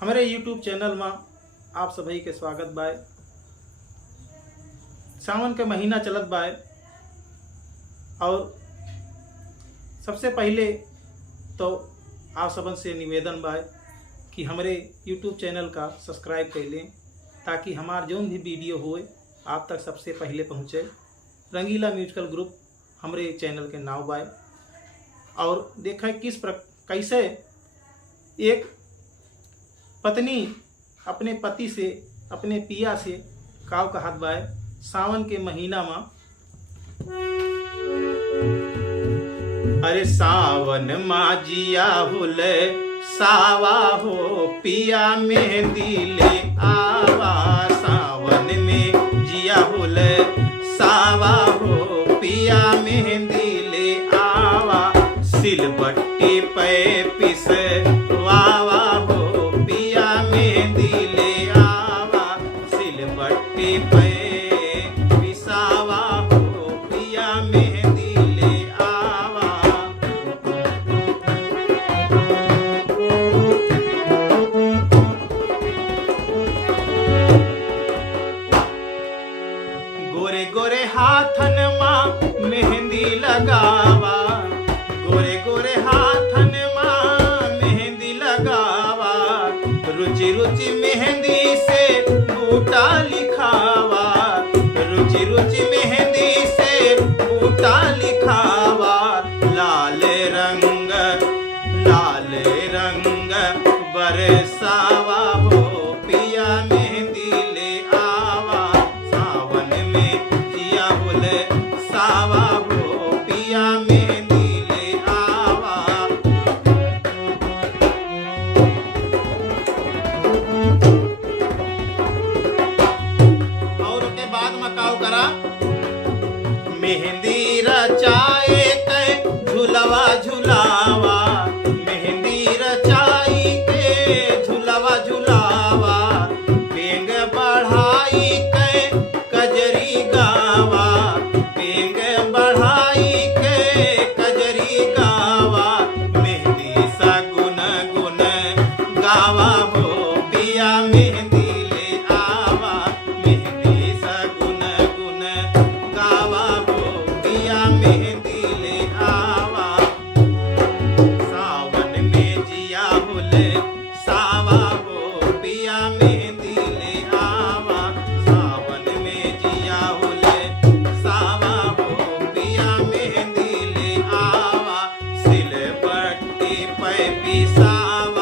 हमारे YouTube channel में आप सभी के स्वागत बाय। सावन के महीना चलत बाय और सबसे पहले तो आप सबन से निवेदन बाय कि हमारे YouTube चैनल का सब्सक्राइब कर लें ताकि हमार जो भी वीडियो होए आप तक सबसे पहले पहुँचे। रंगीला म्यूजिकल ग्रुप हमारे चैनल के नाव बाय और देखें कैसे एक पत्नी अपने पति से अपने पिया से काव कहत बाय सावन के महीना में। अरे सावन माजिया हुले सावा हो पिया मेहंदी ले आवा, सावन में जिया हुले सावा हो पिया मेहंदी ले आवा, सिलबट्टी पे पिस वावा हो पिया मेहंदी ले आवा, सिलबट्टी पे पिसावा हो पिया मेहंदी ले आवा। गोरे गोरे हाथन माँ मेहंदी लगावा, गोरे गोरे हाथन माँ मेहंदी लगावा, रुचि रुचि मेहंदी से बूटा लिखावा, रुचि रुचि मेहंदी से बूटा लिखावा, लाल रंग बरसावा हो पिया मेहंदी ले आवा, सावन में जिया बोले सावा हो पिया मेहंदी ले आवा। और के बाद मकाऊ करा मेहंदी रचाए के झुलवा झुलावा, मेहंदी रचाई के झुलवा झुलावा, पेंग बढ़ाई के कजरी गावा, पेंग बढ़ाई के कजरी गावा, मेहंदी सा गुन गुन गावा हो पिया मेहंदी ले आवा, मेहंदी सा गुन गुन गावा हो पिया मेहंदी ले आवा, सावन में जिया हुले सावा हो पिया मेहंदी ले आवा, सावन में जिया हुले सावा हो पिया मेहंदी ले आवा, सिलबट्टी पे पिसावा